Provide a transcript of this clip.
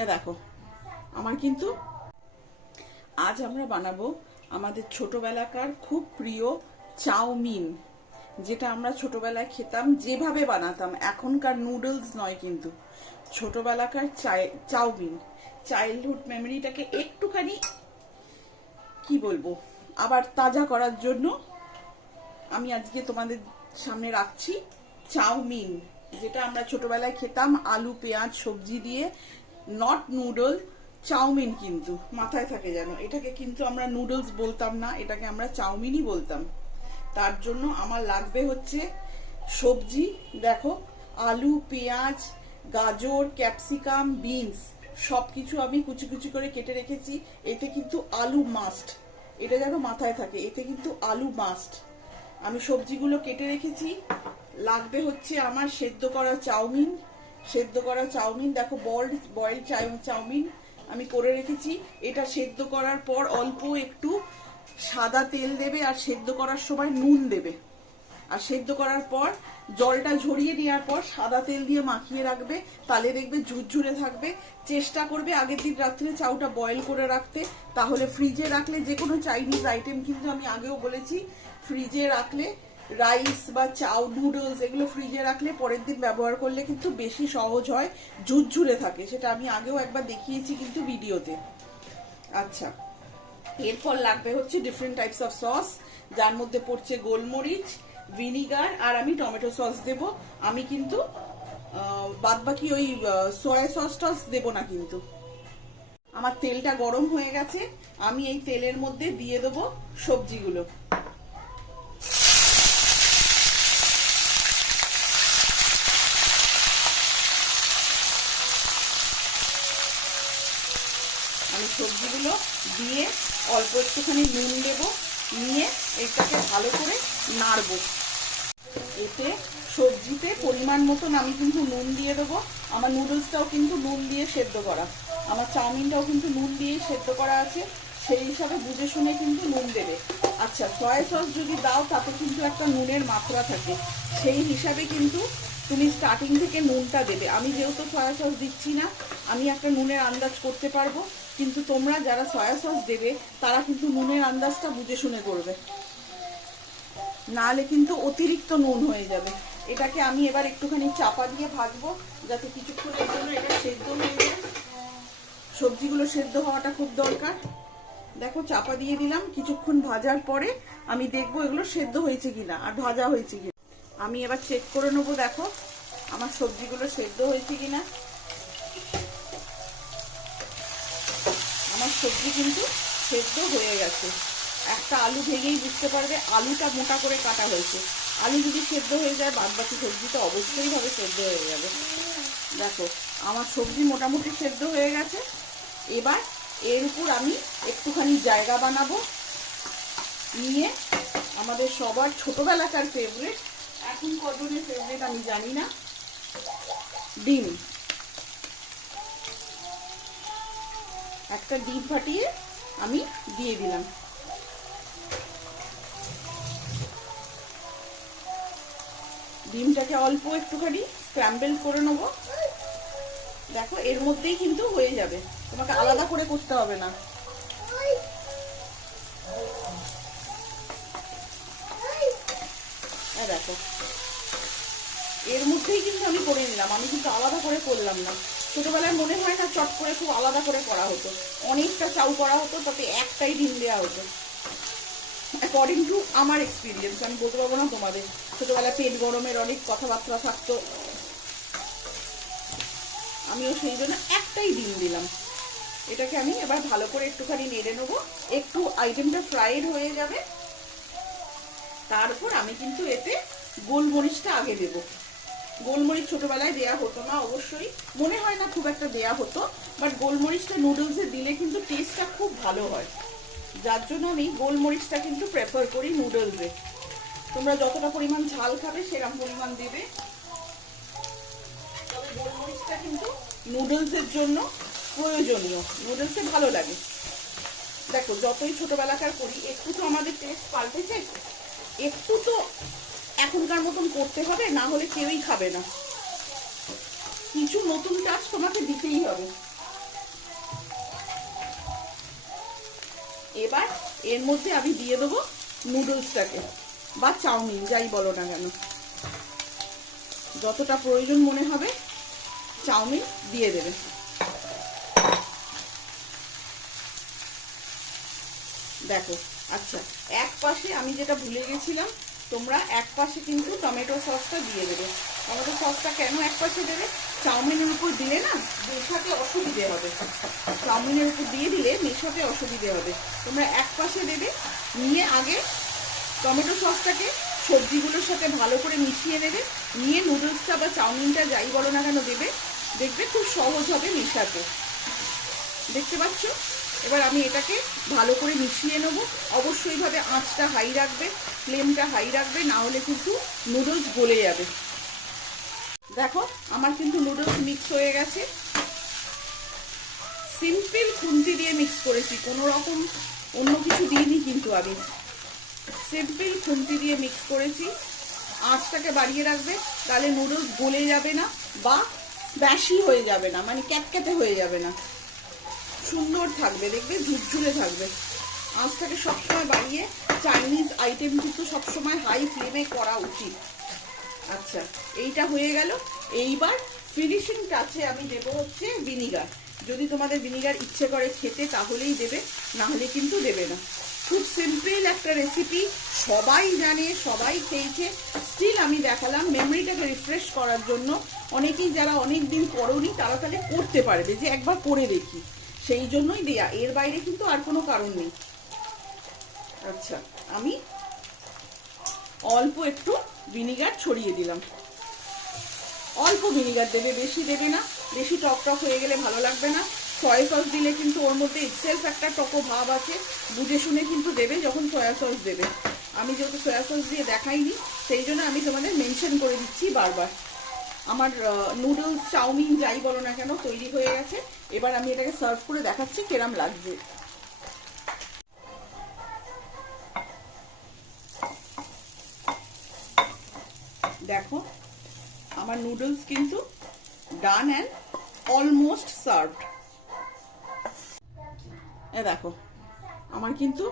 এ দেখো আমার কিন্তু আজ আমরা বানাবো আমাদের ছোটবেলাকার খুব প্রিয় চাউমিন, যেটা আমরা ছোটবেলায় খেতাম, যেভাবে বানাতাম, এখনকার নুডলস নয়, কিন্তু ছোটবেলাকার চাউমিন। চাইল্ডহুড মেমোরিটাকে একটুখানি কি বলবো আবার তাজা করার জন্য আমি আজকে তোমাদের সামনে রাখছি চাউমিন, যেটা আমরা ছোটবেলায় খেতাম আলু পেঁয়াজ সবজি দিয়ে। নট নুডল, চাউমিন, কিন্তু মাথায় থাকে যেন এটাকে কিন্তু আমরা নুডলস বলতাম না, এটাকে আমরা চাউমিনই বলতাম। তার জন্য আমার লাগবে হচ্ছে সবজি। দেখো, আলু পেঁয়াজ গাজর ক্যাপসিকাম বিনস সবকিছু আমি কুচি কুচি করে কেটে রেখেছি। এতে কিন্তু আলু মাস্ট, এটা যেন মাথায় থাকে, এতে কিন্তু আলু মাস্ট। আমি সবজিগুলো কেটে রেখেছি। লাগবে হচ্ছে আমার সেদ্ধ করা চাউমিন। সেদ্ধ করা চাউমিন দেখো, বয়েল চাউমিন আমি করে রেখেছি। এটা সেদ্ধ করার পর অল্প একটু সাদা তেল দেবে, আর সেদ্ধ করার সময় নুন দেবে। আর সেদ্ধ করার পর জলটা ঝরিয়ে নেওয়ার পর সাদা তেল দিয়ে মাখিয়ে রাখবে, তাহলে দেখবে ঝুরঝুরে থাকবে। চেষ্টা করবে আগের দিন রাত্রে চাউটা বয়েল করে রাখতে, তাহলে ফ্রিজে রাখলে যে কোনো চাইনিজ আইটেম, কিন্তু আমি আগেও বলেছি ফ্রিজে রাখলে রাইস বা চাউ নুডলস এগুলো ফ্রিজে রাখলে পরের দিন ব্যবহার করলে কিন্তু বেশি সহজ হয়, ঝুরঝুরে থাকে। সেটা আমি আগেও একবার দেখিয়েছি কিন্তু ভিডিওতে। আচ্ছা, এরপর লাগবে হচ্ছে ডিফারেন্ট টাইপস অফ সস, যার মধ্যে পড়ছে গোলমরিচ, ভিনিগার, আর আমি টমেটো সস দেব। আমি কিন্তু বাদ বাকি ওই সয়া সস টস দেবো না। কিন্তু আমার তেলটা গরম হয়ে গেছে, আমি এই তেলের মধ্যে দিয়ে দেবো সবজিগুলো। আমি সবজিগুলো দিয়ে অল্প একটুখানি নুন দেব, নিয়ে এটাকে ভালো করে নাড়বো। এতে সবজিতে পরিমাণ মতন আমি কিন্তু নুন দিয়ে দেবো। আমার নুডলসটাও কিন্তু নুন দিয়ে সেদ্ধ করা, আমার চাউমিনটাও কিন্তু নুন দিয়ে সেদ্ধ করা আছে, সেই হিসাবে বুঝে শুনে কিন্তু নুন দেবে। আচ্ছা, সয়া সস যদি দাও তাতে কিন্তু একটা নুনের মাত্রা থাকে, সেই হিসাবে কিন্তু তুমি স্টার্টিং থেকে নুনটা দেবে। আমি যেহেতু সয়া সস দিচ্ছি না, আমি একটা নুনের আন্দাজ করতে পারবো, কিন্তু তোমরা যারা সয়া সস দেবে তারা কিন্তু নুনের আন্দাজটা বুঝে শুনে করবে, নাহলে কিন্তু অতিরিক্ত নুন হয়ে যাবে। এটাকে আমি এবার একটুখানি চাপা দিয়ে ভাজবো, যাতে কিছুক্ষণের জন্য এটা সেদ্ধ হয়ে যায়। সবজিগুলো সেদ্ধ হওয়াটা খুব দরকার। দেখো, চাপা দিয়ে দিলাম, কিছুক্ষণ ভাজার পরে আমি দেখবো এগুলো সেদ্ধ হয়েছে কিনা আর ভাজা হয়েছে কিনা। আমি এবার চেক করে নেবো, দেখো আমার সবজিগুলো সেদ্ধ হয়েছে কিনা। আমার সবজি কিন্তু সেদ্ধ হয়ে গেছে। একটা আলু ভেঙেই বুঝতে পারবে আলুটা মোটা করে কাটা হয়েছে। আলু যদি সেদ্ধ হয়ে যায়, বাদ বাকি সবজি তো অবশ্যই ভাবে সেদ্ধ হয়ে যাবে। দেখো, আমার সবজি মোটামুটি সেদ্ধ হয়ে গেছে। এবার এর উপর আমি একটুখানি জায়গা বানাবো, নিয়ে আমাদের সবার ছোটবেলাকার ফেভারিট, এখন কজনের ফেভারিট আমি জানি না, ডিম। একটা ডিম ফাটিয়ে আমি দিয়ে দিলাম। ডিমটাকে অল্প একটুখানি স্ক্র্যাম্বল করে নেবো। দেখো, এর মধ্যেই কিন্তু হয়ে যাবে, তোমাকে আলাদা করে করতে হবে না। দেখো, এর মধ্যেই কিন্তু আমি করে নিলাম, আমি কিন্তু আলাদা করে করলাম না। ছোটবেলায় মনে হয় না চট করে খুব আলাদা করে করা হতো, অনেকটা চাউ করা হতো, তাতে একটাই ডিম দেওয়া হতো। অ্যাকর্ডিং টু আমার এক্সপিরিয়েন্স, আমি বলতে পারবো না তোমাদের। ছোটবেলায় পেট গরমের অনেক কথাবার্তা থাকতো, আমিও সেই জন্য একটাই ডিম দিলাম। এটাকে আমি এবার ভালো করে একটুখানি নেড়ে নেবো, একটু আইটেমটা ফ্রাইড হয়ে যাবে। তারপর আমি কিন্তু এতে গোলমরিচটা আগে দেবো। গোলমরিচ ছোটবেলায় দেয়া হতো না, অবশ্যই মনে হয় না খুব একটা দেয়া হতো, বাট গোলমরিচটা নুডলসে দিলে কিন্তু টেস্টটা খুব ভালো হয়, যার জন্য আমি গোলমরিচটা কিন্তু প্রেফার করি নুডলসে। তোমরা যতটা পরিমাণ ঝাল খাবে সেরকম পরিমাণ দেবে, তবে গোলমরিচটা কিন্তু নুডলসের জন্য প্রয়োজনীয়, নুডলসে ভালো লাগে। দেখো, যতই ছোটবেলাকার করি, একটু তো আমাদের টেস্ট পাল্টেছে, একটু তো এখনকার মতন করতে হবে, না হলে কেউই খাবে না। কিছু নতুন টাচ তোমাকে দিতেই হবে। এবার এর মধ্যে আমি দিয়ে দেবো নুডলসটাকে বা চাউমিন, যাই বলো না কেন। যতটা প্রয়োজন মনে হবে চাউমিন দিয়ে দেবে। দেখো, আচ্ছা, এক পাশে আমি যেটা ভুলে গেছিলাম, তোমরা এক পাশে কিন্তু টমেটো সসটা দিয়ে দেবে। টমেটো সসটা কেন এক পাশে দেবে? চাউমিনের উপর দিলে না মেশাতে অসুবিধে হবে, চাউমিনের উপর দিয়ে দিলে মেশাতে অসুবিধে হবে। তোমরা এক পাশে দেবে, নিয়ে আগে টমেটো সসটাকে সবজিগুলোর সাথে ভালো করে মিশিয়ে নেবে, নিয়ে নুডলসটা বা চাউমিনটা যাই বলো না কেন দেবে। দেখবে খুব সহজ হবে মেশাতে। দেখতে পাচ্ছ? এবার আমি এটাকে ভালো করে মিশিয়ে নেব। অবশ্যই ভাবে আঁচটা হাই রাখবে, ফ্লেমটা হাই রাখবে, না হলে কিন্তু নুডলস গলে যাবে। দেখো, আমার কিন্তু নুডলস মিক্স হয়ে গেছে। সিম্পল খুন্তি দিয়ে মিক্স করেছি, কোনো রকম অন্য কিছু দিইনি কিন্তু আমি সিম্পল খুন্তি দিয়ে মিক্স করেছি। আঁচটাকে বাড়িয়ে রাখবে, তাহলে নুডলস গলে যাবে না বা স্ম্যাশি হয়ে যাবে না, মানে ক্যাটক্যাটে হয়ে যাবে না, সুন্দর থাকবে, দেখবে ঝুরঝুরে থাকবে। আঁচটাকে সবসময় বাড়িয়ে, চাইনিজ আইটেম কিন্তু সবসময় হাই ফ্লেমে করা উচিত। আচ্ছা, এইটা হয়ে গেল। এইবার ফিনিশিং টাচে আমি দেবো হচ্ছে ভিনিগার। যদি তোমাদের ভিনিগার ইচ্ছে করে খেতে তাহলেই দেবে, না হলে কিন্তু দেবে না। খুব সিম্পল একটা রেসিপি, সবাই জানে, সবাই খেয়েছে, স্টিল আমি দেখালাম মেমোরিটাকে রিফ্রেশ করার জন্য। অনেকেই যারা অনেক দিন করোনি তারা তাহলে করতে পারবে, যে একবার করে দেখি, সেই জন্যই দেয়া, এর বাইরে কিন্তু আর কোনো কারণ নেই। আচ্ছা, আমি অল্প একটু ভিনিগার ছড়িয়ে দিলাম। অল্প ভিনিগার দেবে, বেশি দেবে না, বেশি টক টক হয়ে গেলে ভালো লাগবে না। সয়া সস দিলে কিন্তু ওর মধ্যে ইটসেলফ একটা টকো ভাব আছে, বুঝে শুনে কিন্তু দেবে যখন সয়া সস দেবে। আমি যেহেতু সয়া সস দিয়ে দেখাইনি, সেই জন্য আমি তোমাদের মেনশন করে দিচ্ছি বারবার। আমার নুডলস, চাউমিন যাই বলো না কেন তৈরি হয়ে গেছে। এবার আমি এটাকে সার্ভ করে দেখাচ্ছি কেরাম লাগবে। দেখো, আমার নুডলস কিন্তু ডান অ্যান্ড অলমোস্ট সার্ভড। দেখো, আমার কিন্তু